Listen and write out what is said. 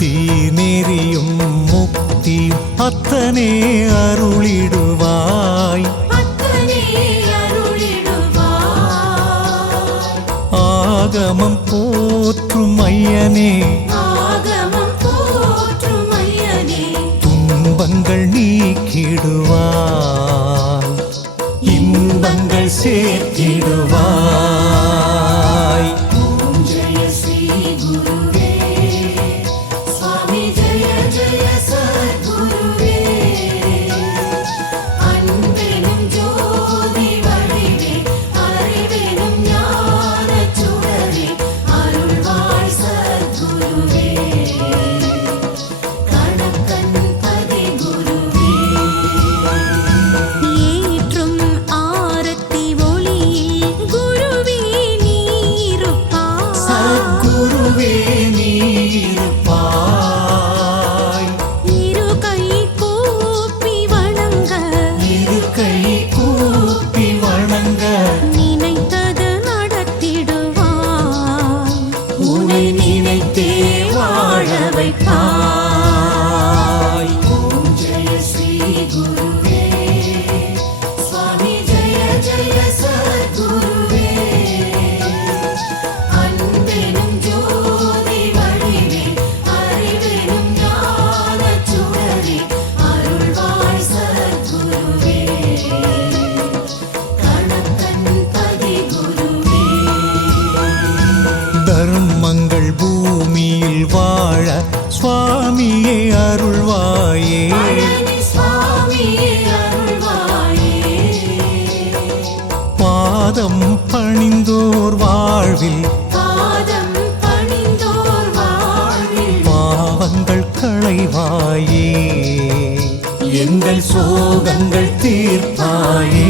தீநெறியும் முக்தியும் அத்தனே அருளிடுவாய். ஆகமம் போற்றும் ஐயனே, துன்பங்கள் நீக்கிடுவாய், இன்பங்கள் சேர்த்திடுவாய். நினைத்தே வாழ வைப்பாய். ஓம் ஜெய ஸ்ரீ குருவே, சுவாமி ஜெய ஜெய சத்குருவே. அன்பெனும் ஜோதி வடிவே, அறிவெனும் ஞானச் சுடரே, அருள்வாய் சத்குருவே. கணக்கன் பதி குருவே. தர்மங்கள் பூமியில் வாழ சுவாமியே அருள்வாயே. பாதம் பணிந்தோர் வாழ்வில் பாவங்கள் களைவாயே, எங்கள் சோகங்கள் தீர்ப்பாயே.